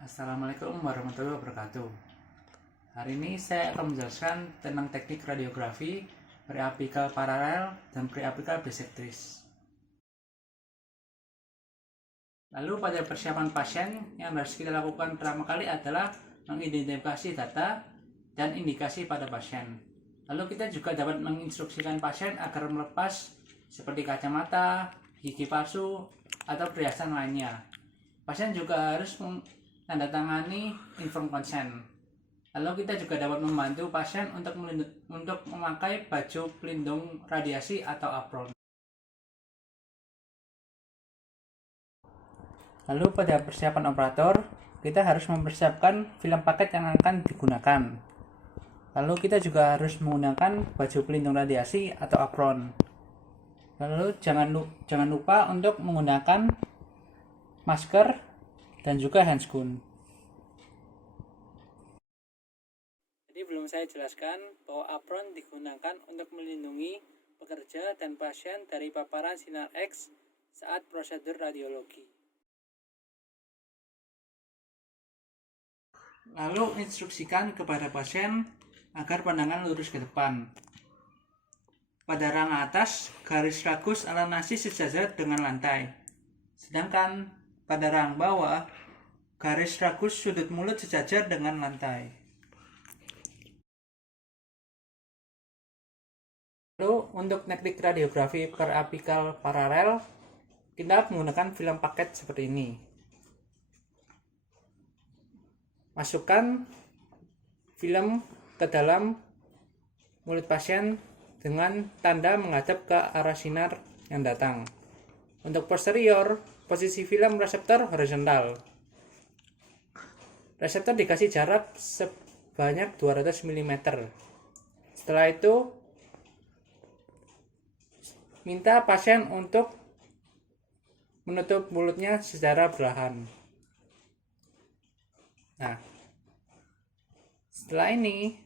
Assalamualaikum warahmatullahi wabarakatuh. Hari ini saya akan menjelaskan tentang teknik radiografi, preapikal paralel, dan preapikal bisektrice. Lalu pada persiapan pasien yang harus kita lakukan pertama kali adalah mengidentifikasi data dan indikasi pada pasien. Lalu kita juga dapat menginstruksikan pasien agar melepas seperti kacamata, gigi palsu, atau perhiasan lainnya. Pasien juga harus menandatangani inform consent. Lalu kita juga dapat membantu pasien untuk memakai baju pelindung radiasi atau apron. Lalu pada persiapan operator, kita harus mempersiapkan film paket yang akan digunakan. Lalu kita juga harus menggunakan baju pelindung radiasi atau apron. Lalu jangan lupa untuk menggunakan masker dan juga handscoon. Jadi belum saya jelaskan bahwa apron digunakan untuk melindungi pekerja dan pasien dari paparan sinar X saat prosedur radiologi. Lalu instruksikan kepada pasien agar pandangan lurus ke depan. Pada rangka atas, garis ragus ala nasi sejajar dengan lantai. Sedangkan pada rangka bawah, garis ragus sudut mulut sejajar dengan lantai. Lalu untuk teknik radiografi perapikal paralel, kita menggunakan film paket seperti ini. Masukkan film ke dalam mulut pasien dengan tanda menghadap ke arah sinar yang datang. Untuk posterior, posisi film reseptor horizontal. Reseptor dikasih jarak sebanyak 200 mm. Setelah itu, minta pasien untuk menutup mulutnya secara perlahan. Nah, setelah ini,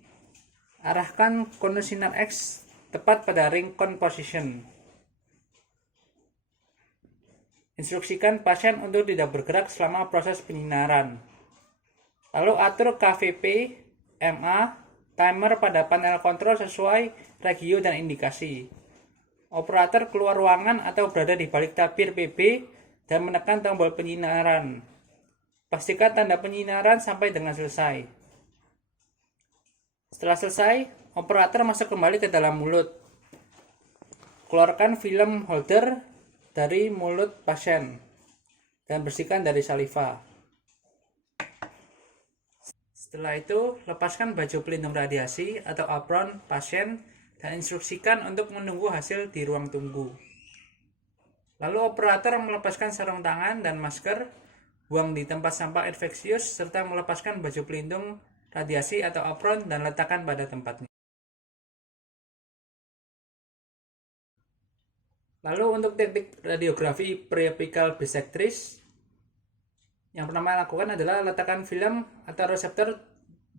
arahkan konus sinar X tepat pada ring cone position. Instruksikan pasien untuk tidak bergerak selama proses penyinaran. Lalu atur KVP, MA, timer pada panel kontrol sesuai regio dan indikasi. Operator keluar ruangan atau berada di balik tabir PB dan menekan tombol penyinaran. Pastikan tanda penyinaran sampai dengan selesai. Setelah selesai, operator masuk kembali ke dalam mulut. Keluarkan film holder dari mulut pasien dan bersihkan dari saliva. Setelah itu, lepaskan baju pelindung radiasi atau apron pasien dan instruksikan untuk menunggu hasil di ruang tunggu. Lalu operator melepaskan sarung tangan dan masker, buang di tempat sampah infeksius, serta melepaskan baju pelindung radiasi atau apron dan letakkan pada tempatnya. Lalu untuk teknik radiografi preapikal bisektrice, yang pertama lakukan adalah letakkan film atau reseptor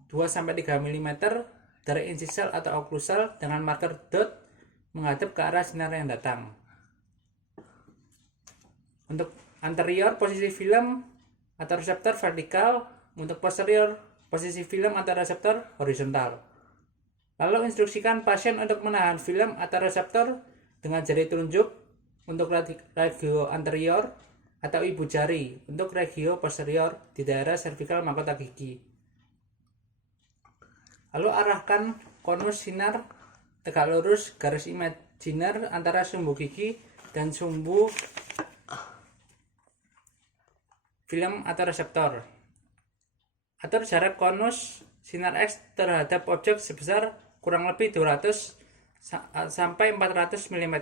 2-3 mm dari incisal atau oklusal dengan marker dot menghadap ke arah sinar yang datang. Untuk anterior, posisi film atau reseptor vertikal. Untuk posterior, posisi film atau reseptor horizontal. Lalu instruksikan pasien untuk menahan film atau reseptor dengan jari telunjuk untuk regio anterior atau ibu jari untuk regio posterior di daerah servikal mahkota gigi. Lalu arahkan konus sinar tegak lurus garis imajiner antara sumbu gigi dan sumbu film atau reseptor. Atur jarak konus sinar X terhadap objek sebesar kurang lebih 200 sampai 400 mm.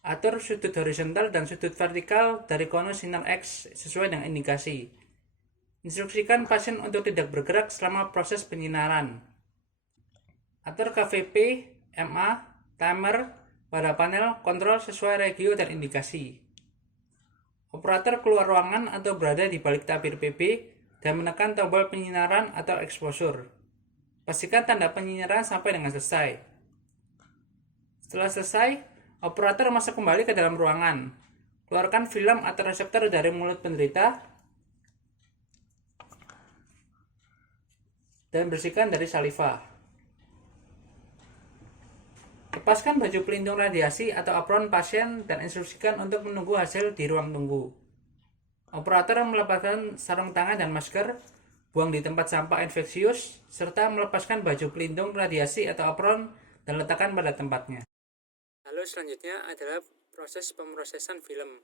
Atur sudut horizontal dan sudut vertikal dari konus sinar X sesuai dengan indikasi. Instruksikan pasien untuk tidak bergerak selama proses penyinaran. Atur KVP, MA, timer pada panel kontrol sesuai regio dan indikasi. Operator keluar ruangan atau berada di balik tabir PB dan menekan tombol penyinaran atau exposure. Pastikan tanda penyinaran sampai dengan selesai. Setelah selesai, operator masuk kembali ke dalam ruangan. Keluarkan film atau reseptor dari mulut penderita. dan bersihkan dari saliva. Lepaskan baju pelindung radiasi atau apron pasien dan instruksikan untuk menunggu hasil di ruang tunggu. Operator melepaskan sarung tangan dan masker, buang di tempat sampah infeksius, serta melepaskan baju pelindung radiasi atau apron dan letakkan pada tempatnya. Lalu selanjutnya adalah proses pemrosesan film.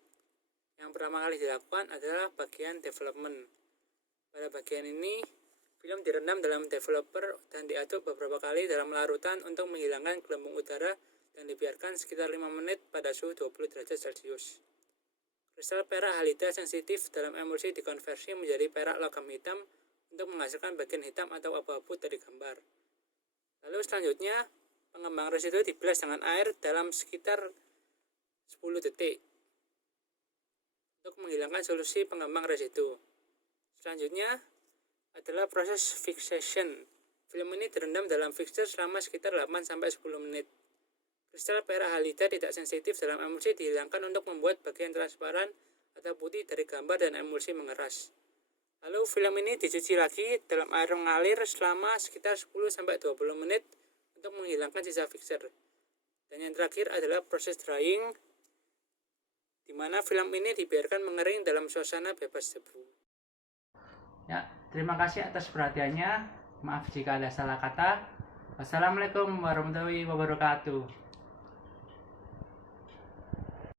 Yang pertama kali dilakukan adalah bagian development. Pada bagian ini, film direndam dalam developer dan diaduk beberapa kali dalam larutan untuk menghilangkan gelembung udara dan dibiarkan sekitar 5 menit pada suhu 20 derajat Celcius. Kristal perak halida sensitif dalam emulsi dikonversi menjadi perak logam hitam untuk menghasilkan bagian hitam atau abu-abu dari gambar. Lalu selanjutnya, pengembang residu dibilas dengan air dalam sekitar 10 detik untuk menghilangkan solusi pengembang residu. Selanjutnya adalah proses fixation. Film ini direndam dalam fixture selama sekitar 8-10 menit. Kristal perak halida tidak sensitif dalam emulsi dihilangkan untuk membuat bagian transparan atau putih dari gambar dan emulsi mengeras. Lalu film ini dicuci lagi dalam air mengalir selama sekitar 10-20 menit untuk menghilangkan sisa fixture. Dan yang terakhir adalah proses drying, di mana film ini dibiarkan mengering dalam suasana bebas debu. Ya, terima kasih atas perhatiannya. Maaf jika ada salah kata. Wassalamualaikum warahmatullahi wabarakatuh.